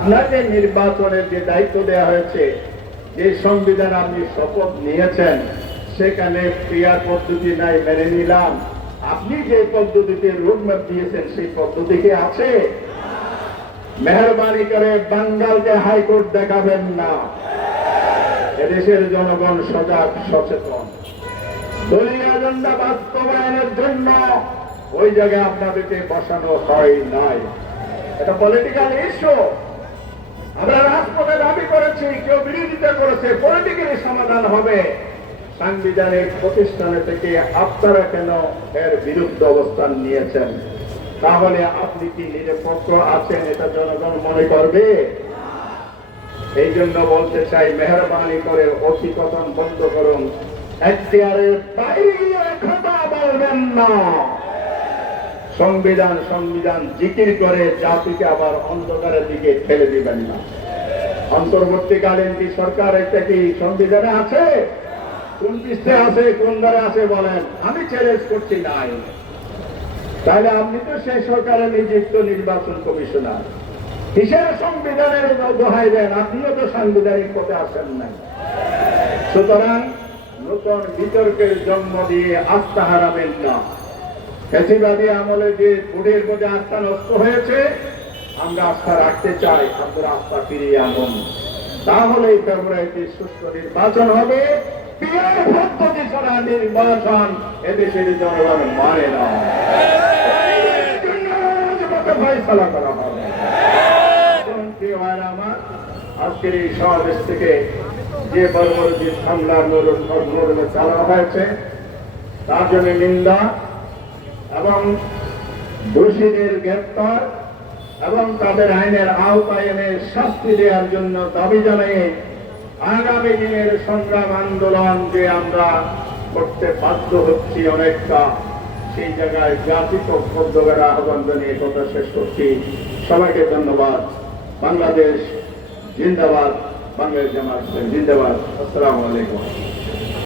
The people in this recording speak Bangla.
আপনাকে নির্বাচনের যে দায়িত্ব দেওয়া হয়েছে, যে সংবিধান আপনি শপথ নিয়েছেন, সেখানে ক্রিয়া পদ্ধতি নাই, মেনে নিলাম। আপনি যে পদ্ধতিতে রোডম্যাপ দিয়েছেন, সেই পদ্ধতি কি আছে? মেহরবানি করে বাঙ্গালকে হাইকোর্ট দেখাবেন না। এদেশের জনগণ সজাগ, সচেতন। দলীয় এজেন্ডা বাস্তবায়নের জন্য ওই জায়গায় আপনাদেরকে বসানো হয় নাই। এটা পলিটিক্যাল ইস্যু করেছি কেউ বিরোধিতা করেছে, পলিটিক্যালি সমাধান হবে। সাংবিধানিক প্রতিষ্ঠানে থেকে আপনারা কেন এর বিরুদ্ধে অবস্থান নিয়েছেন? তাহলে আপনি কি নিরপেক্ষ আছেন, এটা জনগণ মনে করবে? এই জন্য বলতে চাই, মেহরবানি করে অতিকথন বন্ধ করুন। বলবেন না। সংবিধান সংবিধান জিকির করে জাতিকে আবার অন্ধকারের দিকে ঠেলে দিবেন না। অন্তর্বর্তীকালীন কি সরকার একটা কি সংবিধানে আছে? কোন পৃষ্ঠে আছে, কোন দ্বারা আছে বলেন। আমি চ্যালেঞ্জ করছি নাই। তাহলে আপনি তো সেই সরকারের নিযুক্ত নির্বাচন কমিশনার। কিসের সংবিধানের দোহাই দেন? আপনিও তো সাংবিধানিক পথে আসেন নাই। সুতরাং নতুন বিতর্কের জন্ম দিয়ে আস্থা হারাবেন না। ফ্যাসিবাদী আমলে যে ভোটের মধ্যে আস্থা নষ্ট হয়েছে আমরা আস্থা রাখতে চাই আপনারা আস্থা ফিরিয়ে আনুন তাহলে ফেব্রুয়ারিতে সুস্থ নির্বাচন হবে। নির্বাচন, এদেশের জনগণ মানে আমার, আজকের এই সমাবেশ থেকে যে বর্বরী হামলার মরমে চালানো হয়েছে, তার জন্য নিন্দা এবং দোষীদের গ্রেপ্তার এবং তাদের আইনের আওতায় এনে শাস্তি দেওয়ার জন্য দাবি জানিয়ে আগামী দিনের সংগ্রাম আন্দোলন যে আমরা করতে বাধ্য হচ্ছি অনেকটা, সেই জায়গায় জাতীয় উদ্যোগের আহ্বান জানিয়ে কথা শেষ করছি। সবাইকে ধন্যবাদ। বাংলাদেশ জিন্দাবাদ। বাংলাদেশ জামাত জিন্দাবাদ। আসসালামু আলাইকুম।